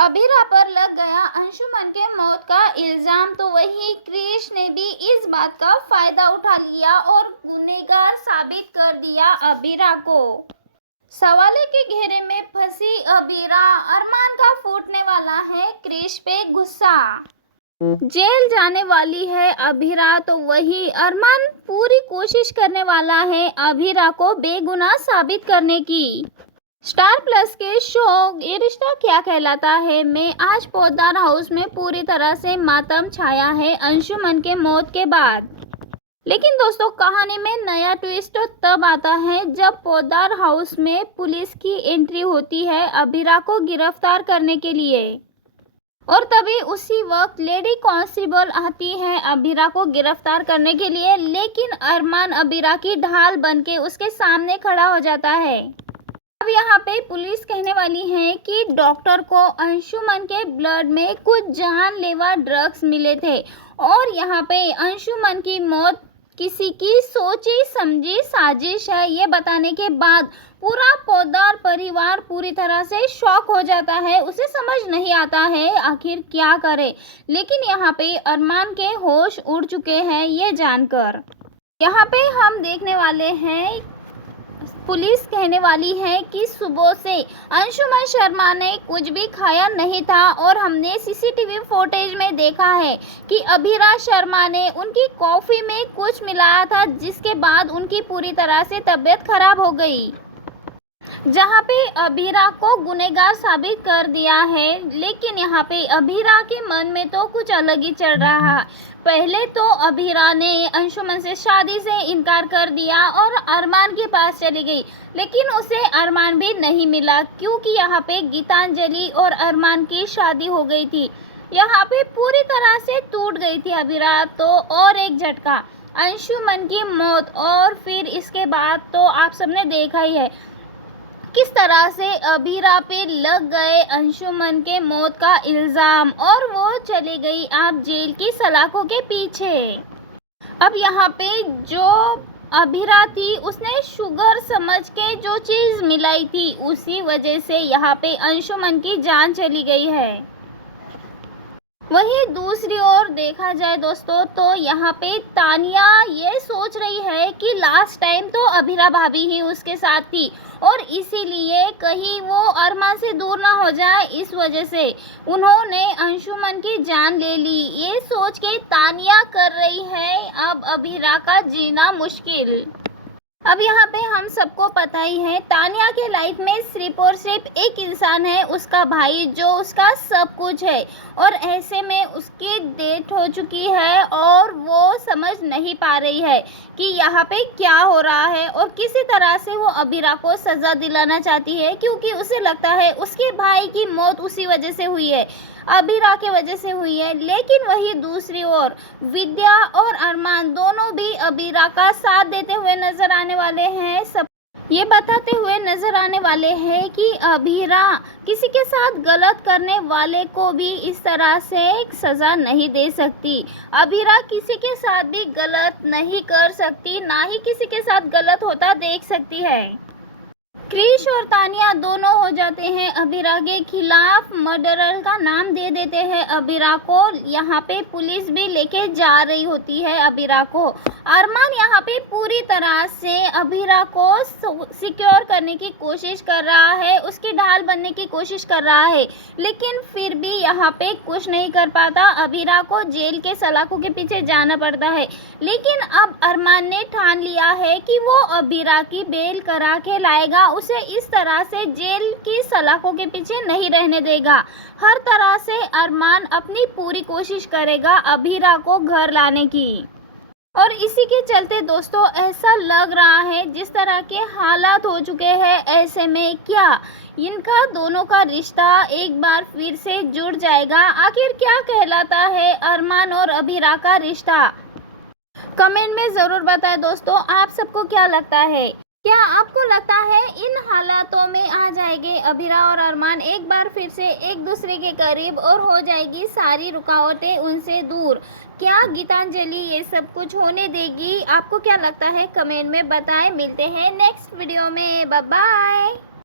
अबीरा पर लग गया अंशुमन के मौत का इल्जाम, तो वहीं क्रिश ने भी इस बात का फायदा उठा लिया और गुनहगार साबित कर दिया अबीरा को। सवालों के घेरे में फंसी अबीरा, अरमान का फूटने वाला है क्रिश पे गुस्सा। जेल जाने वाली है अबीरा, तो वही अरमान पूरी कोशिश करने वाला है अबीरा को बेगुनाह साबित करने की। स्टार प्लस के शो ये रिश्ता क्या कहलाता है में आज पोद्दार हाउस में पूरी तरह से मातम छाया है अंशुमन के मौत के बाद। लेकिन दोस्तों, कहानी में नया ट्विस्ट तब आता है जब पोद्दार हाउस में पुलिस की एंट्री होती है अबीरा को गिरफ्तार करने के लिए, और तभी उसी वक्त लेडी कांस्टेबल आती है अबीरा को गिरफ्तार करने के लिए। लेकिन अरमान अबीरा की ढाल बनके उसके सामने खड़ा हो जाता है। अब यहाँ पे पुलिस कहने वाली है कि डॉक्टर को अंशुमन के ब्लड में कुछ जानलेवा ड्रग्स मिले थे, और यहाँ पे अंशुमन की मौत किसी की सोची समझी साजिश है, ये बताने के बाद पूरा पोद्दार परिवार पूरी तरह से शॉक हो जाता है। उसे समझ नहीं आता है आखिर क्या करे। लेकिन यहाँ पे अरमान के होश उड़ चुके हैं ये जानकर। यहाँ पे हम देखने वाले हैं पुलिस कहने वाली है कि सुबह से अंशुमन शर्मा ने कुछ भी खाया नहीं था, और हमने सीसीटीवी फुटेज में देखा है कि अबीरा शर्मा ने उनकी कॉफ़ी में कुछ मिलाया था, जिसके बाद उनकी पूरी तरह से तबीयत खराब हो गई, जहां पे अबीरा को गुनहगार साबित कर दिया है। लेकिन यहाँ पे अबीरा के मन में तो कुछ अलग ही चल रहा है। पहले तो अबीरा ने अंशुमन से शादी से इनकार कर दिया और अरमान के पास चली गई, लेकिन उसे अरमान भी नहीं मिला, क्योंकि यहाँ पे गीतांजलि और अरमान की शादी हो गई थी। यहाँ पे पूरी तरह से टूट गई थी अबीरा। तो और एक झटका, अंशुमन की मौत, और फिर इसके बाद तो आप सबने देखा ही है किस तरह से अबीरा पे लग गए अंशुमन के मौत का इल्ज़ाम, और वो चली गई आप जेल की सलाखों के पीछे। अब यहाँ पे जो अबीरा थी उसने शुगर समझ के जो चीज़ मिलाई थी, उसी वजह से यहाँ पे अंशुमन की जान चली गई है। वहीं दूसरी ओर देखा जाए दोस्तों, तो यहाँ पे तानिया ये सोच रही है कि लास्ट टाइम तो अबीरा भाभी ही उसके साथ थी, और इसीलिए कहीं वो अरमान से दूर ना हो जाए, इस वजह से उन्होंने अंशुमन की जान ले ली। ये सोच के तानिया कर रही है अब अबीरा का जीना मुश्किल। अब यहाँ पे हम सबको पता ही है तानिया के लाइफ में सिर्फ और सिर्फ एक इंसान है, उसका भाई, जो उसका सब कुछ है, और ऐसे में उसकी डेथ हो चुकी है और वो समझ नहीं पा रही है कि यहाँ पे क्या हो रहा है, और किसी तरह से वो अबीरा को सज़ा दिलाना चाहती है, क्योंकि उसे लगता है उसके भाई की मौत उसी वजह से हुई है, अबीरा के वजह से हुई है। लेकिन वही दूसरी ओर विद्या और अरमान दोनों भी अबीरा का साथ देते हुए नजर आने वाले हैं। सब ये बताते हुए नजर आने वाले हैं कि अबीरा किसी के साथ गलत करने वाले को भी इस तरह से सज़ा नहीं दे सकती। अबीरा किसी के साथ भी गलत नहीं कर सकती, ना ही किसी के साथ गलत होता देख सकती है। क्रिश और तानिया दोनों हो जाते हैं अबीरा के खिलाफ, मर्डरर का नाम दे देते हैं अबीरा को। यहाँ पे पुलिस भी लेके जा रही होती है अबीरा को। अरमान यहाँ पे पूरी तरह से अबीरा को सिक्योर करने की कोशिश कर रहा है, उसकी ढाल बनने की कोशिश कर रहा है, लेकिन फिर भी यहाँ पे कुछ नहीं कर पाता। अबीरा को जेल के सलाखों के पीछे जाना पड़ता है। लेकिन अब अरमान ने ठान लिया है कि वो अबीरा की बेल करा के लाएगा, उसे इस तरह से जेल की सलाखों के पीछे नहीं रहने देगा। हर तरह से अरमान अपनी पूरी कोशिश करेगा अबीरा को घर लाने की, और इसी के चलते दोस्तों ऐसा लग रहा है जिस तरह के हालात हो चुके हैं, ऐसे में क्या इनका दोनों का रिश्ता एक बार फिर से जुड़ जाएगा? आखिर क्या कहलाता है अरमान और अबीरा का रिश्ता? कमेंट में ज़रूर बताएं दोस्तों, आप सबको क्या लगता है? क्या आपको लगता है इन हालातों में आ जाएंगे अबीरा और अरमान एक बार फिर से एक दूसरे के करीब, और हो जाएगी सारी रुकावटें उनसे दूर? क्या गीतांजलि ये सब कुछ होने देगी? आपको क्या लगता है? कमेंट में बताएं। मिलते हैं नेक्स्ट वीडियो में। Bye bye.